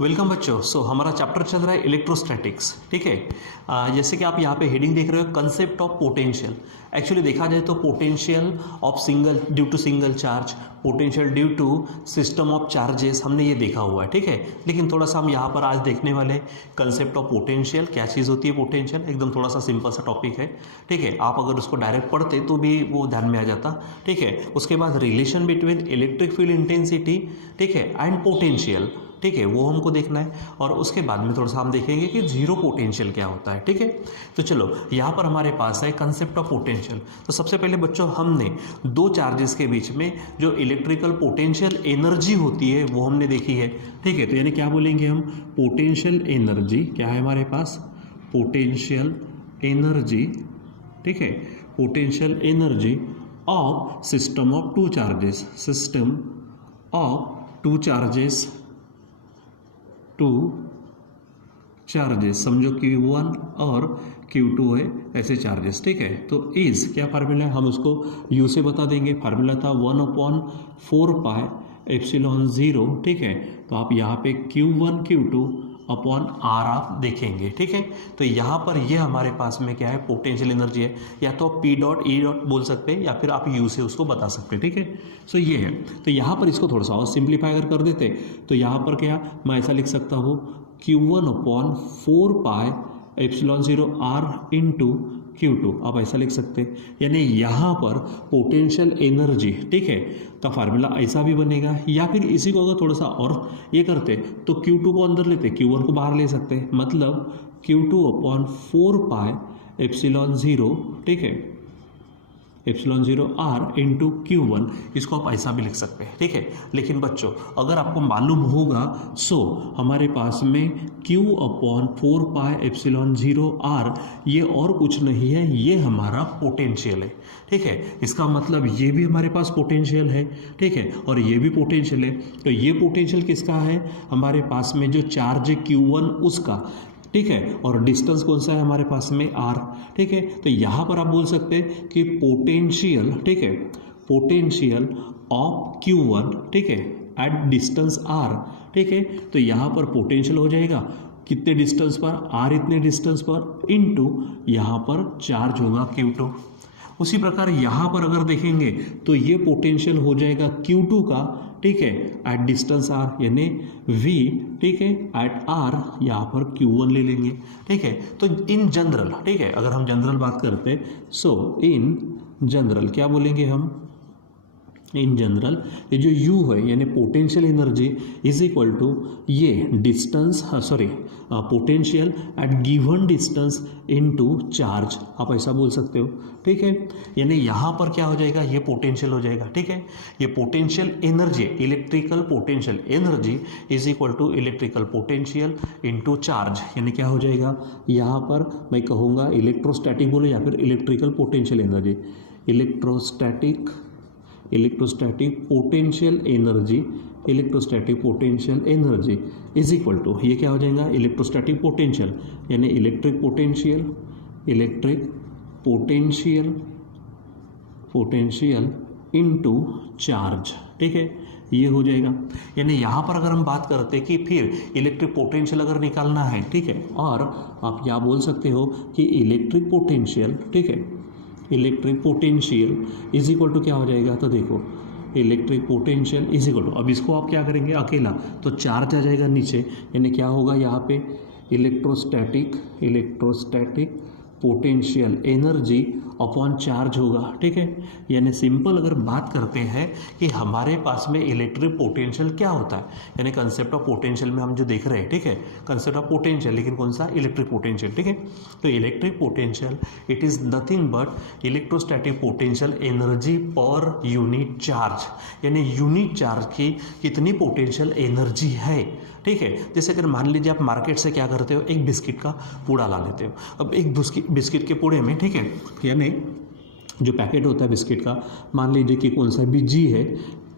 Welcome बच्चों। हमारा chapter चल रहा है इलेक्ट्रोस्टैटिक्स। ठीक है। जैसे कि आप यहाँ पे हेडिंग देख रहे हो, कंसेप्ट ऑफ पोटेंशियल। एक्चुअली देखा जाए तो potential of single due to single charge, potential due to system of charges, हमने ये देखा हुआ है। ठीक है। लेकिन थोड़ा सा हम यहाँ पर आज देखने वाले कंसेप्ट ऑफ पोटेंशियल, क्या चीज़ होती है पोटेंशियल। एकदम थोड़ा सा सिंपल सा टॉपिक है। ठीक है। आप अगर उसको डायरेक्ट पढ़ते तो भी वो ध्यान में आ जाता। ठीक है। उसके बाद relation between electric field intensity, ठीक है, एंड पोटेंशियल, ठीक है, वो हमको देखना है। और उसके बाद में थोड़ा सा हम देखेंगे कि जीरो पोटेंशियल क्या होता है। ठीक है। तो चलो यहाँ पर हमारे पास है कंसेप्ट ऑफ पोटेंशियल। तो सबसे पहले बच्चों हमने दो चार्जेस के बीच में जो इलेक्ट्रिकल पोटेंशियल एनर्जी होती है वो हमने देखी है। ठीक है। तो यानी क्या बोलेंगे हम, पोटेंशियल एनर्जी क्या है हमारे पास, पोटेंशियल एनर्जी, ठीक है, potential energy of system of two charges, system of two charges, two charges, समझो Q1 और Q2 है ऐसे चार्जेस। ठीक है। तो इज क्या फार्मूला है, हम उसको U से बता देंगे। फार्मूला था 1/4πε0। ठीक है। तो आप यहाँ पे Q1 Q2 अपॉन R आप देखेंगे। ठीक है। तो यहाँ पर ये हमारे पास में क्या है, पोटेंशियल एनर्जी है। या तो आप P डॉट E डॉट बोल सकते हैं या फिर आप U से उसको बता सकते हैं। ठीक है। सो ये है। तो यहाँ पर इसको थोड़ा सा और सिंप्लीफाई अगर कर देते तो यहाँ पर क्या मैं ऐसा लिख सकता हूँ, Q1/4πε0R इंटू Q2, आप ऐसा लिख सकते हैं। यानी यहाँ पर पोटेंशियल एनर्जी, ठीक है, का फार्मूला ऐसा भी बनेगा। या फिर इसी को अगर थोड़ा सा और ये करते तो Q2 को अंदर लेते, Q1 को बाहर ले सकते हैं, मतलब Q2/4πε0, ठीक है, ε0R इंटू Q1, इसको आप ऐसा भी लिख सकते हैं। ठीक है। लेकिन बच्चों अगर आपको मालूम होगा हमारे पास में Q/4πε0R ये और कुछ नहीं है, ये हमारा पोटेंशियल है। ठीक है। इसका मतलब ये भी हमारे पास पोटेंशियल है। ठीक है। और ये भी पोटेंशियल है। तो ये पोटेंशियल किसका है, हमारे पास में जो चार्ज Q1 उसका। ठीक है। और डिस्टेंस कौन सा है हमारे पास में, R। ठीक है। तो यहाँ पर आप बोल सकते हैं कि पोटेंशियल, ठीक है, पोटेंशियल ऑफ Q1, ठीक है, एट डिस्टेंस R। ठीक है। तो यहाँ पर पोटेंशियल हो जाएगा कितने डिस्टेंस पर, R इतने डिस्टेंस पर, इनटू यहाँ पर चार्ज होगा Q2। उसी प्रकार यहाँ पर अगर देखेंगे तो ये पोटेंशियल हो जाएगा Q2 का, ठीक है, एट डिस्टेंस R, यानी V, ठीक है, एट R, यहाँ पर Q1 ले लेंगे। ठीक है। तो इन जनरल, ठीक है, अगर हम जनरल बात करते हैं इन जनरल क्या बोलेंगे हम, इन जनरल ये जो U है यानी potential energy is equal to ये distance, potential at given distance into charge, आप ऐसा बोल सकते हो। ठीक है। यानी यहाँ पर क्या हो जाएगा, ये पोटेंशियल हो जाएगा। ठीक है। ये potential energy, electrical potential energy is equal to electrical potential into charge, यानी क्या हो जाएगा, यहाँ पर मैं कहूँगा इलेक्ट्रोस्टैटिक बोलो या फिर electrical potential energy, electrostatic potential energy, electrostatic potential energy is equal to ये क्या हो जाएगा, इलेक्ट्रोस्टैटिक पोटेंशियल यानी इलेक्ट्रिक पोटेंशियल इनटू चार्ज। ठीक है। ये हो जाएगा। यानी यहाँ पर अगर हम बात करते हैं कि फिर इलेक्ट्रिक पोटेंशियल अगर निकालना है, ठीक है, और आप यहाँ बोल सकते हो कि इलेक्ट्रिक पोटेंशियल, ठीक है, electric potential is equal to क्या हो जाएगा, तो देखो electric potential is equal to, अब इसको आप क्या करेंगे अकेला तो चार्ज आ जाएगा नीचे, यानी क्या होगा यहाँ पे electrostatic potential energy upon charge होगा। ठीक है। यानी सिंपल अगर बात करते हैं कि हमारे पास में इलेक्ट्रिक पोटेंशियल क्या होता है, यानी कंसेप्ट ऑफ पोटेंशियल में हम जो देख रहे हैं, ठीक है, कंसेप्ट ऑफ पोटेंशियल, लेकिन कौन सा, इलेक्ट्रिक पोटेंशियल। ठीक है। तो electric potential it is nothing but electrostatic potential energy per unit charge, यानी यूनिट चार्ज की कितनी पोटेंशियल एनर्जी है। ठीक है। जैसे अगर मान लीजिए आप मार्केट से क्या करते हो, एक बिस्किट का पूड़ा ला लेते हो। अब एक बिस्किट के पूड़े में, ठीक है, यानी जो पैकेट होता है बिस्किट का, मान लीजिए कि कौन सा भी G है,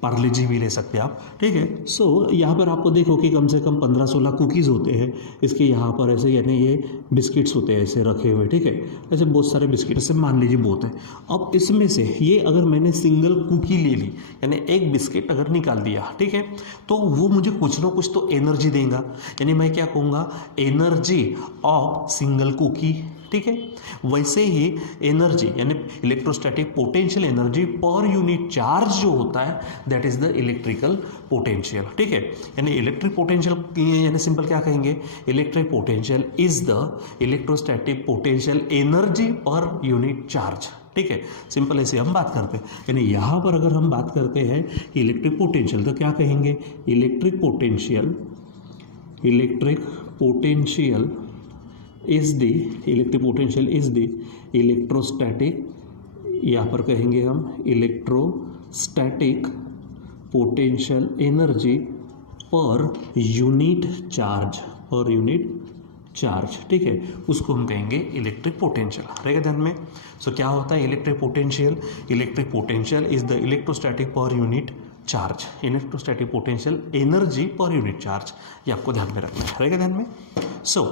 पार्ले जी भी ले सकते हैं आप, ठीक है। सो यहाँ पर आपको देखो कि कम से कम 15-16 कुकीज़ होते हैं इसके यहाँ पर ऐसे, यानी ये बिस्किट्स होते हैं ऐसे रखे हुए, ठीक है। ऐसे बहुत सारे बिस्किट ऐसे मान लीजिए बहुत है। अब इसमें से ये अगर मैंने सिंगल कुकी ले ली, यानी एक बिस्किट अगर निकाल दिया, ठीक है, तो वो मुझे कुछ ना कुछ तो एनर्जी देगा, यानी मैं क्या कहूँगा, एनर्जी ऑफ सिंगल कुकी, ठीक है। वैसे ही एनर्जी यानी electrostatic potential energy per unit charge जो होता है that is the electrical potential, ठीक है। यानी इलेक्ट्रिक पोटेंशियल यानी सिंपल क्या कहेंगे, electric potential is the electrostatic potential energy per unit charge, ठीक है। सिंपल ऐसे हम बात करते हैं, यानी यहाँ पर अगर हम बात करते हैं इलेक्ट्रिक पोटेंशियल तो क्या कहेंगे, electric potential is the electrostatic, यहाँ पर कहेंगे हम electrostatic potential energy per unit charge, ठीक है, उसको हम कहेंगे इलेक्ट्रिक पोटेंशियल, रहेगा ध्यान में। सो क्या होता है electric potential is the electrostatic per unit charge, electrostatic potential energy per unit charge, ये आपको ध्यान में रखना है, रहेगा ध्यान में। सो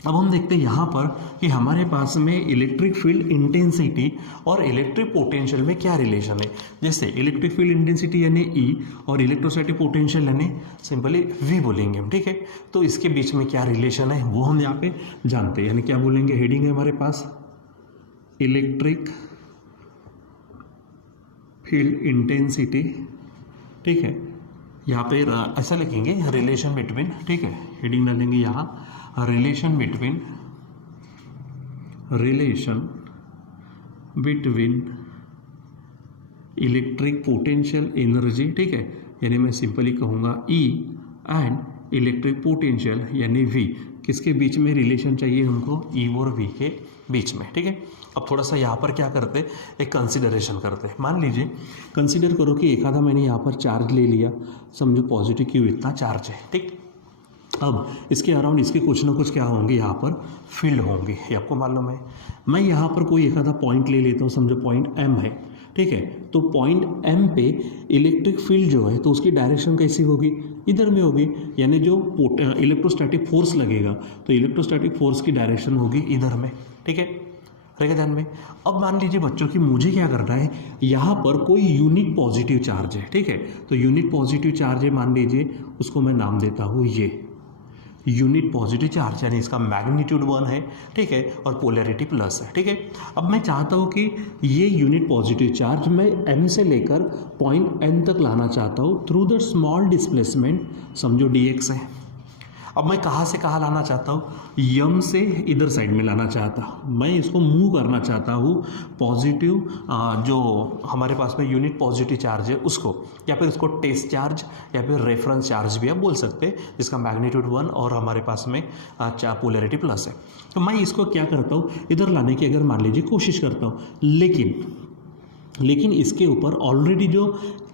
अब हम देखते हैं यहाँ पर कि हमारे पास में इलेक्ट्रिक फील्ड इंटेंसिटी और इलेक्ट्रिक पोटेंशियल में क्या रिलेशन है। जैसे इलेक्ट्रिक फील्ड इंटेंसिटी यानी E और इलेक्ट्रोस्टैटिक पोटेंशियल यानी सिंपली V बोलेंगे हम, ठीक है। तो इसके बीच में क्या रिलेशन है वो हम यहाँ पे जानते हैं, यानी क्या बोलेंगे, हेडिंग है हमारे पास इलेक्ट्रिक फील्ड इंटेंसिटी, ठीक है। यहाँ पे ऐसा लिखेंगे रिलेशन बिटवीन, ठीक है, हेडिंग डालेंगे यहाँ relation between electric potential energy, ठीक है, यानी मैं सिंपली कहूँगा E एंड इलेक्ट्रिक पोटेंशियल यानी V, किसके बीच में रिलेशन चाहिए हमको, E और V के बीच में, ठीक है। अब थोड़ा सा यहाँ पर क्या करते, एक कंसिडरेशन करते। मान लीजिए कंसिडर करो कि एक आधा मैंने यहाँ पर चार्ज ले लिया, समझो पॉजिटिव क्यू इतना चार्ज है, ठीक। अब इसके अराउंड इसके कुछ ना कुछ क्या होंगे, यहाँ पर फील्ड होंगे, ये आपको मालूम है। मैं यहाँ पर कोई एक आधा पॉइंट ले लेता हूँ, समझो पॉइंट M है, ठीक है। तो पॉइंट M पे इलेक्ट्रिक फील्ड जो है तो उसकी डायरेक्शन कैसी होगी, इधर में होगी, यानी जो इलेक्ट्रोस्टैटिक फोर्स लगेगा तो इलेक्ट्रोस्टैटिक फोर्स की डायरेक्शन होगी इधर में, ठीक है, रहेगा ध्यान में। अब मान लीजिए बच्चों कि मुझे क्या करना है, यहाँ पर कोई यूनिट पॉजिटिव चार्ज है, ठीक है। तो यूनिट पॉजिटिव चार्ज है, मान लीजिए उसको मैं नाम देता हूँ ये यूनिट पॉजिटिव चार्ज, यानी इसका मैग्नीट्यूड 1 है, ठीक है, और पोलैरिटी प्लस है, ठीक है। अब मैं चाहता हूँ कि ये यूनिट पॉजिटिव चार्ज मैं M से लेकर पॉइंट N तक लाना चाहता हूँ थ्रू द स्मॉल डिस्प्लेसमेंट, समझो dx है। अब मैं कहाँ से कहाँ लाना चाहता हूँ, M से इधर साइड में लाना चाहता हूँ, मैं इसको मूव करना चाहता हूँ पॉजिटिव जो हमारे पास में यूनिट पॉजिटिव चार्ज है उसको, या फिर उसको टेस्ट चार्ज या फिर रेफरेंस चार्ज भी आप बोल सकते हैं, जिसका मैग्नीट्यूड 1 और हमारे पास में पोलैरिटी प्लस है। तो मैं इसको क्या करता हूँ, इधर लाने की अगर मान लीजिए कोशिश करता हूँ, लेकिन इसके ऊपर ऑलरेडी जो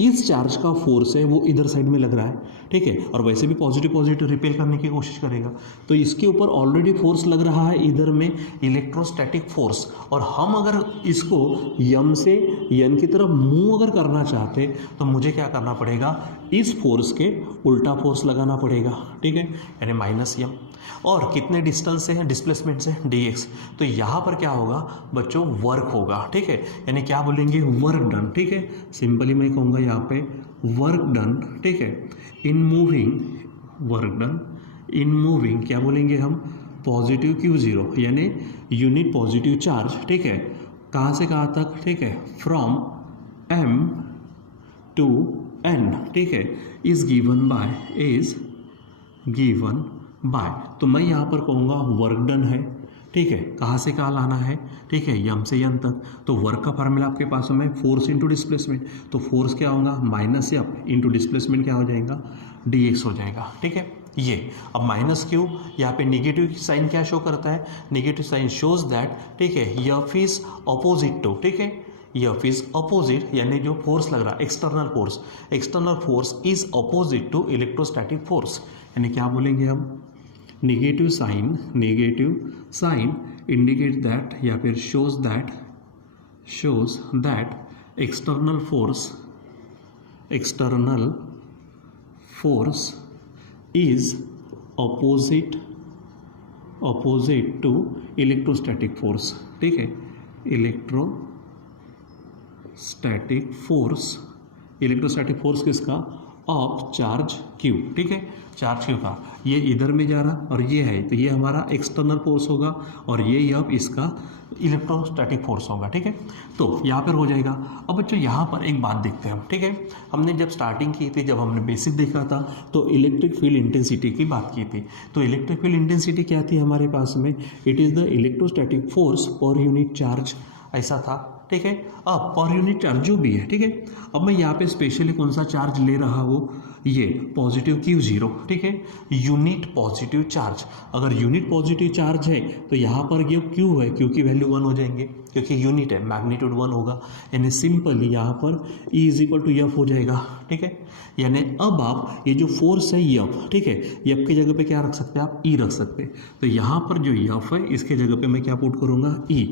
इस चार्ज का फोर्स है वो इधर साइड में लग रहा है, ठीक है, और वैसे भी पॉजिटिव रिपेल करने की कोशिश करेगा, तो इसके ऊपर ऑलरेडी फोर्स लग रहा है इधर में इलेक्ट्रोस्टैटिक फोर्स। और हम अगर इसको M से N की तरफ मूव अगर करना चाहते तो मुझे क्या करना पड़ेगा, इस फोर्स के उल्टा फोर्स लगाना पड़ेगा, ठीक है, यानी -M। और कितने डिस्टेंस से है, डिस्प्लेसमेंट से dx, तो यहाँ पर क्या होगा बच्चों, वर्क होगा, ठीक है, यानी क्या बोलेंगे, वर्क डन, ठीक है। सिंपली मैं कहूँगा यहाँ पे वर्क डन, ठीक है, इन मूविंग क्या बोलेंगे हम, पॉजिटिव Q0, यानी यूनिट पॉजिटिव चार्ज, ठीक है, कहाँ से कहाँ तक, ठीक है, फ्रॉम M to N, ठीक है, इज गिवन बाय, तो मैं यहाँ पर कहूँगा वर्क डन है, ठीक है, कहाँ से कहाँ लाना है, ठीक है, M से N तक। तो वर्क का फार्मूला आपके पास में फोर्स इंटू डिस्प्लेसमेंट, तो फोर्स क्या होगा, -F इंटू डिस्प्लेसमेंट क्या हो जाएगा, dx हो जाएगा, ठीक है। ये अब -Q यहाँ पे निगेटिव साइन क्या शो करता है, निगेटिव साइन शोज दैट, ठीक है, F इज अपोजिट टू, ठीक है, F इज अपोजिट, यानी जो फोर्स लग रहा है external force is opposite to electrostatic force, यानी क्या बोलेंगे हम, नेगेटिव साइन इंडिकेट दैट या फिर shows that external external force is opposite to electrostatic force, ठीक है। इलेक्ट्रोस्टैटिक फोर्स किसका? ऑफ चार्ज क्यू, ठीक है, चार्ज क्यू का। ये इधर में जा रहा और ये है, तो ये हमारा एक्सटर्नल फोर्स होगा और ये अब इसका इलेक्ट्रोस्टैटिक फोर्स होगा, ठीक है। तो यहाँ पर हो जाएगा। अब बच्चों यहाँ पर एक बात देखते हैं हम, ठीक है। हमने जब स्टार्टिंग की थी, जब हमने बेसिक देखा था, तो इलेक्ट्रिक फील्ड इंटेंसिटी की बात की थी। तो इलेक्ट्रिक फील्ड इंटेंसिटी क्या थी हमारे पास में? It is the electrostatic force per unit charge, ऐसा था, ठीक है। अब पर यूनिट चार्ज जो भी है, ठीक है। अब मैं यहाँ पे स्पेशली कौन सा चार्ज ले रहा हूँ? ये पॉजिटिव Q0, ठीक है, यूनिट पॉजिटिव चार्ज। अगर यूनिट पॉजिटिव चार्ज है तो यहाँ पर ये Q है, Q की वैल्यू 1 हो जाएंगे क्योंकि यूनिट है, मैग्नीट्यूड 1 होगा। यानी सिंपली यहाँ पर E = F हो जाएगा, ठीक है। यानी अब आप ये जो फोर्स है F, ठीक है, F की जगह पे क्या रख सकते हैं आप? E रख सकते हैं। तो यहाँ पर जो F है इसके जगह पे मैं क्या पुट करूँगा? E।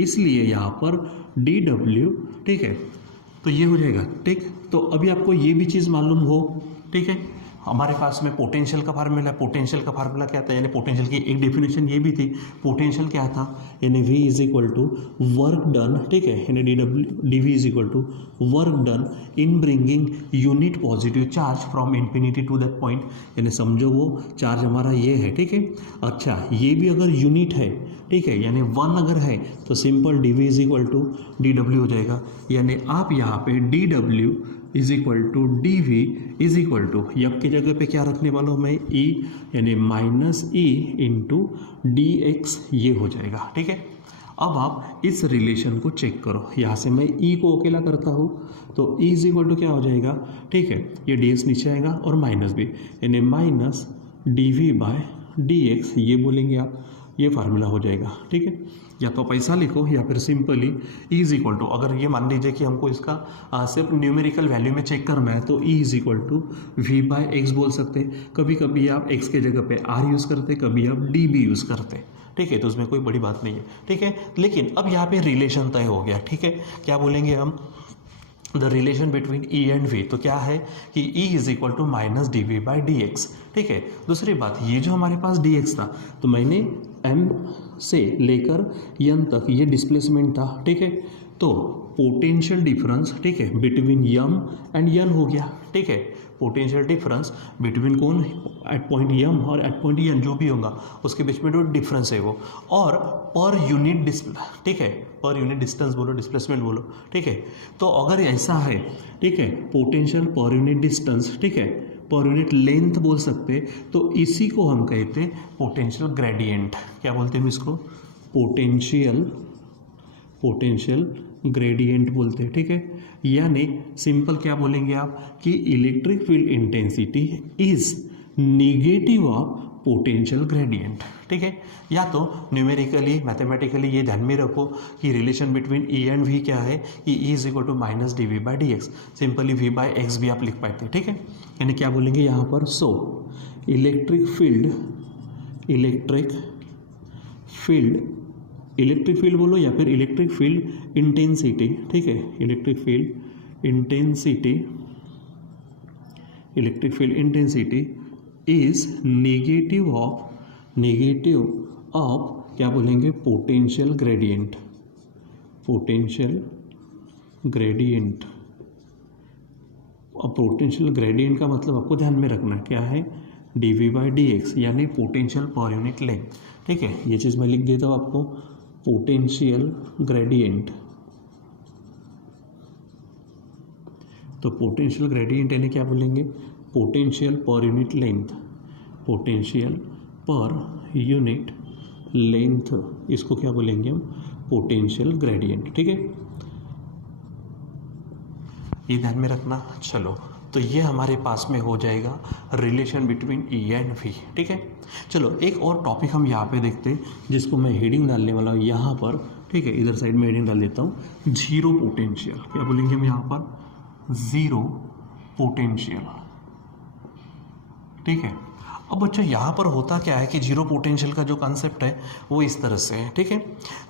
इसलिए यहाँ पर dW, ठीक है, तो ये हो जाएगा, ठीक। तो अभी आपको ये भी चीज़ मालूम हो, ठीक है। हमारे पास में पोटेंशियल का फार्मूला, पोटेंशियल का फार्मूला क्या था? यानी पोटेंशियल की एक डेफिनेशन ये भी थी। पोटेंशियल क्या था? यानी V = वर्क डन, ठीक है, यानी dV = work done in bringing unit positive charge from infinity to that point. यानी समझो वो चार्ज हमारा ये है, ठीक है। अच्छा, ये भी अगर यूनिट है, ठीक है, यानी 1 अगर है तो सिंपल dV = dW हो जाएगा। यानी आप यहाँ पे dW = dV F की जगह पे क्या रखने वाला हूँ मैं? E, यानी -E × dx, ये हो जाएगा, ठीक है। अब आप इस रिलेशन को चेक करो। यहाँ से मैं E को अकेला करता हूँ तो E = क्या हो जाएगा? ठीक है, ये dx नीचे आएगा और माइनस भी, यानी -dV/dx, ये बोलेंगे आप, ये फार्मूला हो जाएगा, ठीक है। या तो पैसा लिखो या फिर सिंपली E = अगर ये मान लीजिए कि हमको इसका सिर्फ न्यूमेरिकल वैल्यू में चेक करना है तो E = V/x बोल सकते हैं। कभी कभी आप x के जगह पे r यूज़ करते, कभी आप dB यूज़ करते, ठीक है। तो उसमें कोई बड़ी बात नहीं है, ठीक है। लेकिन अब यहाँ पे रिलेशन तय हो गया, ठीक है। क्या बोलेंगे हम? The relation between E and V। तो क्या है कि E = -dV/dx, ठीक है। दूसरी बात, ये जो हमारे पास dx था तो मैंने m से लेकर n तक ये डिस्प्लेसमेंट था, ठीक है। तो पोटेंशियल डिफरेंस, ठीक है, बिटवीन m एंड n हो गया, ठीक है। पोटेंशियल डिफरेंस बिटवीन कौन? एट पॉइंट m और एट पॉइंट n, जो भी होगा उसके बीच में जो डिफरेंस है वो, और पर यूनिट ठीक है, पर यूनिट डिस्टेंस बोलो, डिस्प्लेसमेंट बोलो, ठीक है। तो अगर ऐसा है, ठीक है, पोटेंशियल पर यूनिट डिस्टेंस, ठीक है, पर यूनिट लेंथ बोल सकते, तो इसी को हम कहते हैं पोटेंशियल ग्रेडियंट। क्या बोलते हैं इसको? पोटेंशियल ग्रेडियंट बोलते हैं, ठीक है। यानी सिंपल क्या बोलेंगे आप कि electric field intensity is negative of potential gradient, ठीक है। या तो न्यूमेरिकली, मैथमेटिकली ये ध्यान में रखो कि relation between E and V क्या है कि E = -dV/dx, सिंपली V/x भी आप लिख पाते हैं, ठीक है। यानी क्या बोलेंगे यहाँ पर? सो इलेक्ट्रिक फील्ड बोलो या फिर इलेक्ट्रिक फील्ड इंटेंसिटी, ठीक है, electric field intensity is negative of क्या बोलेंगे? Potential gradient. अब पोटेंशियल ग्रेडियंट का मतलब आपको ध्यान में रखना क्या है? dV/dx, यानी पोटेंशियल पर यूनिट लेंथ, ठीक है। ये चीज़ मैं लिख देता हूँ आपको, पोटेंशियल ग्रेडियंट। तो पोटेंशियल ग्रेडियंट यानी क्या बोलेंगे? Potential per unit length, potential per unit length, इसको क्या बोलेंगे हम? पोटेंशियल ग्रेडियंट, ठीक है। ये ध्यान में रखना। चलो, तो ये हमारे पास में हो जाएगा relation between E and V, ठीक है। चलो, एक और टॉपिक हम यहाँ पे देखते हैं जिसको मैं हेडिंग डालने वाला हूँ यहाँ पर, ठीक है। इधर साइड में हेडिंग डाल देता हूँ, जीरो पोटेंशियल। क्या बोलेंगे हम यहाँ पर? जीरो पोटेंशियल, ठीक है। अब बच्चों यहाँ पर होता क्या है कि जीरो पोटेंशियल का जो कॉन्सेप्ट है वो इस तरह से है, ठीक है।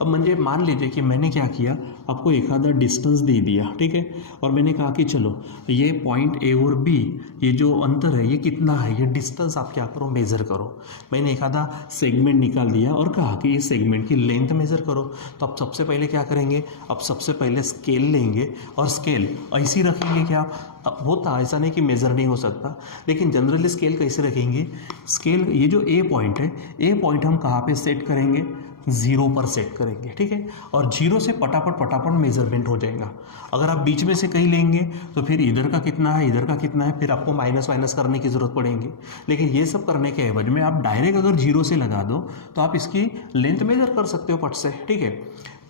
अब मुझे मान लीजिए कि मैंने क्या किया, आपको एक आधा डिस्टेंस दे दिया, ठीक है, और मैंने कहा कि चलो ये पॉइंट ए और बी, ये जो अंतर है ये कितना है, ये डिस्टेंस आप क्या करो, मेज़र करो। मैंने एक आधा सेगमेंट निकाल दिया और कहा कि इस सेगमेंट की लेंथ मेज़र करो। तो अब सबसे पहले क्या करेंगे, अब सबसे पहले स्केल लेंगे और स्केल ऐसी रखेंगे कि आप, होता ऐसा नहीं कि मेज़र नहीं हो सकता, लेकिन जनरली स्केल कैसे रखेंगे, स्केल ये जो ए पॉइंट है, ए पॉइंट हम कहाँ पे सेट करेंगे, जीरो पर सेट करेंगे, ठीक है। और जीरो से पटापट मेजरमेंट हो जाएगा। अगर आप बीच में से कहीं लेंगे तो फिर इधर का कितना है, इधर का कितना है, फिर आपको माइनस करने की ज़रूरत पड़ेगी। लेकिन ये सब करने के एवज में आप डायरेक्ट अगर जीरो से लगा दो तो आप इसकी लेंथ मेजर कर सकते हो पट से, ठीक है।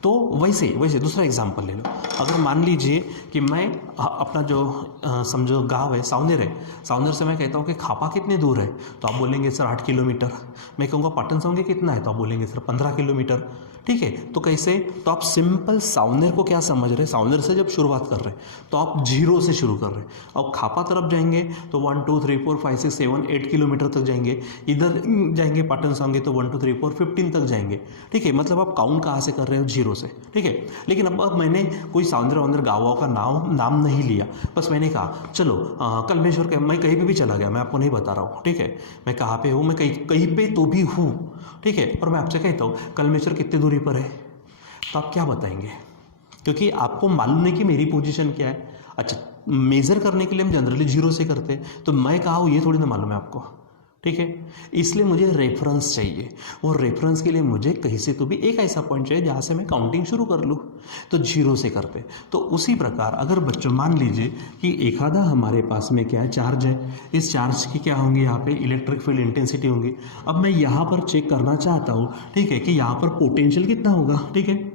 तो वैसे दूसरा एग्जांपल ले लो। अगर मान लीजिए कि मैं अपना जो समझो गांव है, सावनेर से मैं कहता हूँ कि खापा कितने दूर है, तो आप बोलेंगे सर 8 किलोमीटर। मैं कहूँगा पाटन से कितना है, तो आप बोलेंगे सर 15 किलोमीटर, ठीक है। तो कैसे, तो आप सिंपल सावनेर को क्या समझ रहे हैं, सावनेर से जब शुरुआत कर रहे हैं तो आप जीरो से शुरू कर रहे हैं। अब खापा तरफ जाएंगे तो 1 2 3 4 5 6 7 8 किलोमीटर तक जाएंगे। इधर जाएंगे पाटन से होंगे तो 1 2 3 4 15 तक जाएंगे, ठीक है। मतलब आप काउंट कहाँ से कर रहे हो, जीरो से, ठीक है। लेकिन अब मैंने कोई सावनेर गाँव का नाम नहीं लिया, बस मैंने कहा चलो कलमेश्वर के, मैं कहीं भी चला गया, मैं आपको नहीं बता रहा हूँ, ठीक है। मैं कहाँ पे हूँ, मैं कहीं पे तो भी हूँ, ठीक है। और मैं आपसे कहता हूँ कलमेश्वर कितने दूरी पर है, तो आप क्या बताएंगे, क्योंकि आपको मालूम नहीं कि मेरी पोजीशन क्या है। अच्छा, मेज़र करने के लिए हम जनरली जीरो से करते हैं, तो मैं कहाँ हूँ ये थोड़ी ना मालूम है आपको, ठीक है। इसलिए मुझे रेफरेंस चाहिए, और रेफरेंस के लिए मुझे कहीं से तो भी एक ऐसा पॉइंट चाहिए जहाँ से मैं काउंटिंग शुरू कर लूँ, तो जीरो से करते। तो उसी प्रकार अगर बच्चों मान लीजिए कि एक आधा हमारे पास में क्या है, चार्ज है, इस चार्ज की क्या होंगी, यहाँ पे इलेक्ट्रिक फील्ड इंटेंसिटी होंगी। अब मैं यहाँ पर चेक करना चाहता हूँ, ठीक है, कि यहाँ पर पोटेंशियल कितना होगा, ठीक है।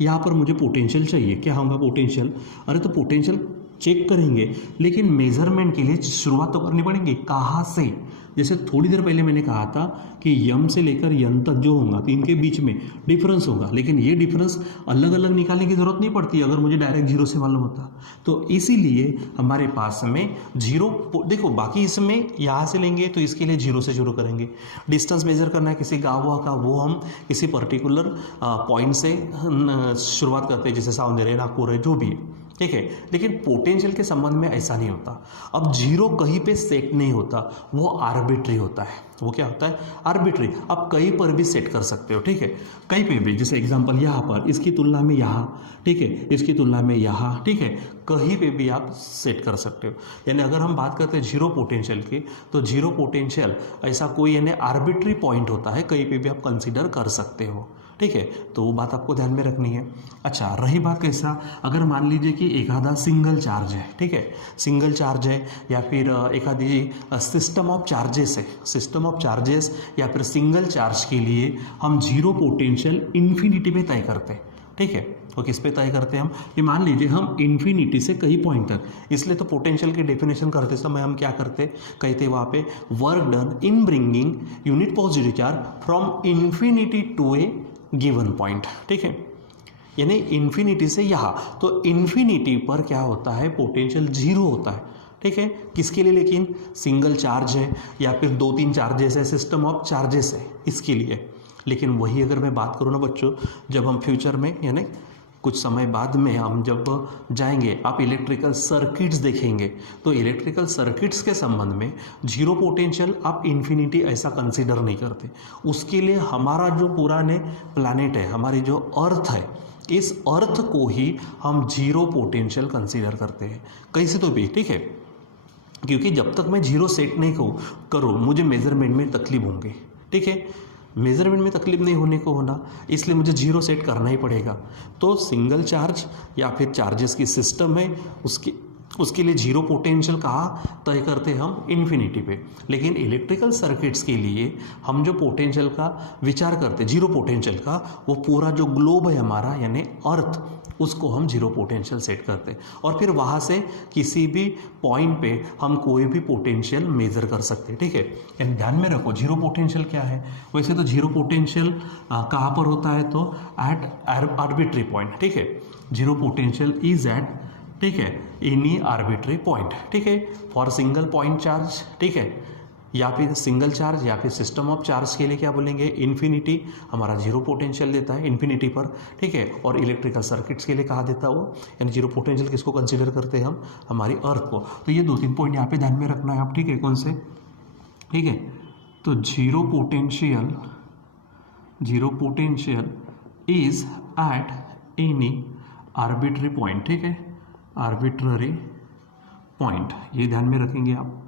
यहाँ पर मुझे पोटेंशियल चाहिए, क्या होगा पोटेंशियल, अरे तो पोटेंशियल चेक करेंगे, लेकिन मेजरमेंट के लिए शुरुआत तो करनी पड़ेगी, कहाँ से। जैसे थोड़ी देर पहले मैंने कहा था कि यम से लेकर यन तक जो होगा तो इनके बीच में डिफरेंस होगा, लेकिन ये डिफरेंस अलग अलग निकालने की ज़रूरत नहीं पड़ती अगर मुझे डायरेक्ट जीरो से मालूम होता। तो इसीलिए हमारे पास में जीरो, देखो बाकी इसमें यहाँ से लेंगे तो इसके लिए जीरो से शुरू करेंगे। डिस्टेंस मेजर करना है किसी गाँव का, वो हम किसी पर्टिकुलर पॉइंट से शुरुआत करते हैं, जैसे सावनेर है, नागपुर है, जो भी है, ठीक है। लेकिन पोटेंशियल के संबंध में ऐसा नहीं होता। अब जीरो कहीं पे सेट नहीं होता, वो आर्बिट्री होता है। वो क्या होता है, आर्बिट्री। आप कहीं पर भी सेट कर सकते हो, ठीक है, कहीं पे भी। जैसे एग्जांपल यहाँ पर, इसकी तुलना में यहाँ, ठीक है, इसकी तुलना में यहाँ, ठीक है, कहीं पे भी आप सेट कर सकते हो। यानी अगर हम बात करते हैं जीरो पोटेंशियल की, तो जीरो पोटेंशियल ऐसा कोई यानी आर्बिट्री पॉइंट होता है, कहीं पे भी आप कंसिडर कर सकते हो, ठीक है। तो वो बात आपको ध्यान में रखनी है। अच्छा, रही बात कैसा, अगर मान लीजिए कि एक आधा सिंगल चार्ज है, ठीक है, सिंगल चार्ज है, या फिर एक आधी सिस्टम ऑफ चार्जेस है, सिस्टम ऑफ चार्जेस या फिर सिंगल चार्ज के लिए हम जीरो पोटेंशियल इन्फिनिटी पे तय करते हैं, ठीक है। तो किस पे तय करते हैं हम, ये मान लीजिए हम इन्फिनिटी से कई पॉइंट तक, इसलिए तो पोटेंशियल की डेफिनेशन करते समय हम क्या करते, कहते वहाँ पे work done in bringing unit positive charge from infinity to a given point, ठीक है, यानी इन्फिनिटी से यहाँ, तो इन्फिनिटी पर क्या होता है, पोटेंशियल जीरो होता है, ठीक है। किसके लिए, लेकिन सिंगल चार्ज है या फिर 2-3 चार्जेस है, सिस्टम ऑफ चार्जेस है, इसके लिए। लेकिन वही अगर मैं बात करूँ ना बच्चों, जब हम फ्यूचर में यानी कुछ समय बाद में हम जब जाएंगे, आप इलेक्ट्रिकल सर्किट्स देखेंगे, तो इलेक्ट्रिकल सर्किट्स के संबंध में जीरो पोटेंशियल आप इन्फिनिटी ऐसा कंसीडर नहीं करते। उसके लिए हमारा जो पुराने प्लैनेट है, हमारी जो अर्थ है, इस अर्थ को ही हम जीरो पोटेंशियल कंसीडर करते हैं, कैसे तो भी, ठीक है। क्योंकि जब तक मैं जीरो सेट नहीं करूँ मुझे मेजरमेंट में तकलीफ होंगी, ठीक है। मेजरमेंट में तकलीफ नहीं होने को होना, इसलिए मुझे जीरो सेट करना ही पड़ेगा। तो सिंगल चार्ज या फिर चार्जेस की सिस्टम है, उसके लिए जीरो पोटेंशियल कहाँ तय करते हैं हम, इन्फिनिटी पे। लेकिन इलेक्ट्रिकल सर्किट्स के लिए हम जो पोटेंशियल का विचार करते हैं, जीरो पोटेंशियल का, वो पूरा जो ग्लोब है हमारा यानी अर्थ, उसको हम जीरो पोटेंशियल सेट करते हैं। और फिर वहाँ से किसी भी पॉइंट पे हम कोई भी पोटेंशियल मेज़र कर सकते हैं, ठीक है। यानी ध्यान में रखो जीरो पोटेंशियल क्या है। वैसे तो जीरो पोटेंशियल कहाँ पर होता है, तो एट आर्बिट्री पॉइंट, ठीक है। जीरो पोटेंशियल इज एट, ठीक है, एनी आर्बिट्री पॉइंट, ठीक है, फॉर सिंगल पॉइंट चार्ज, ठीक है, या फिर सिंगल चार्ज या फिर सिस्टम ऑफ चार्ज के लिए क्या बोलेंगे, इन्फिनिटी हमारा जीरो पोटेंशियल देता है इन्फिनिटी पर, ठीक है। और इलेक्ट्रिकल सर्किट्स के लिए कहा देता है वो, यानी जीरो पोटेंशियल किसको कंसिडर करते हैं हम, हमारी अर्थ को। तो ये 2-3 पॉइंट यहाँ पे ध्यान में रखना है आप, ठीक है। कौन से, ठीक है। तो zero potential is at any arbitrary point, ठीक है, आर्बिट्ररी पॉइंट, ये ध्यान में रखेंगे आप,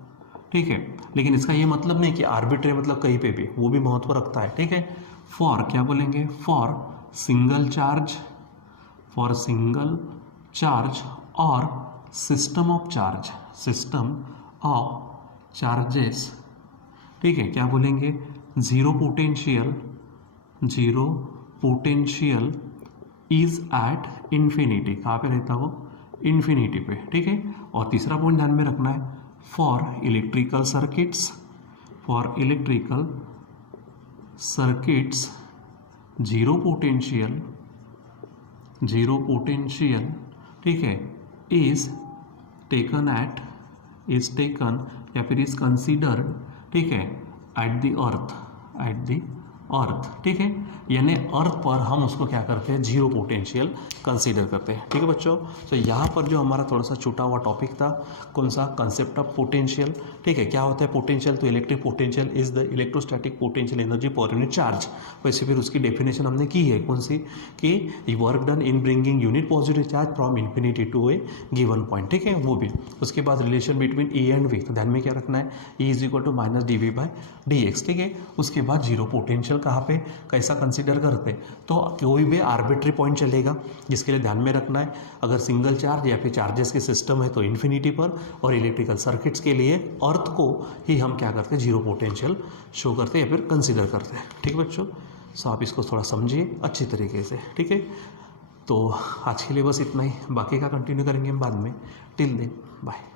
ठीक है। लेकिन इसका ये मतलब नहीं कि आर्बिट्ररी मतलब कहीं पे भी, वो भी महत्व रखता है, ठीक है। फॉर क्या बोलेंगे, फॉर सिंगल चार्ज और सिस्टम ऑफ चार्जेस, ठीक है। क्या बोलेंगे, zero potential is at infinity, कहाँ पे रहता है वो, इन्फिनिटी पे, ठीक है। और तीसरा पॉइंट ध्यान में रखना है, for electrical circuits zero potential, ठीक है, इज टेकन या फिर इज कंसीडर्ड, ठीक है, एट द अर्थ, ठीक है। यानी अर्थ पर हम उसको क्या करते हैं, जीरो पोटेंशियल कंसीडर करते हैं, ठीक है बच्चों। तो यहाँ पर जो हमारा थोड़ा सा छूटा हुआ टॉपिक था, कौन सा, कंसेप्ट ऑफ पोटेंशियल, ठीक है। क्या होता है पोटेंशियल, तो electric potential is the electrostatic potential energy per unit charge. वैसे फिर उसकी डेफिनेशन हमने की है, कौन सी, कि work done in bringing unit positive charge from infinity to a given point, ठीक है, वो भी। उसके बाद relation between E and V, तो ध्यान में क्या रखना है, E is equal to minus D V by D X, ठीक है। उसके बाद जीरो पोटेंशियल कहाँ पे, कैसा कंसीडर करते, तो कोई भी आर्बिट्री पॉइंट चलेगा, जिसके लिए ध्यान में रखना है, अगर सिंगल चार्ज या फिर चार्जेस के सिस्टम है तो इन्फिनिटी पर, और इलेक्ट्रिकल सर्किट्स के लिए अर्थ को ही हम क्या करते हैं, जीरो पोटेंशियल शो करते हैं या फिर कंसीडर करते हैं, ठीक है बच्चों। सो आप इसको थोड़ा समझिए अच्छी तरीके से, ठीक है। तो आज के लिए बस इतना ही, बाकी का कंटिन्यू करेंगे हम बाद में। Till then bye.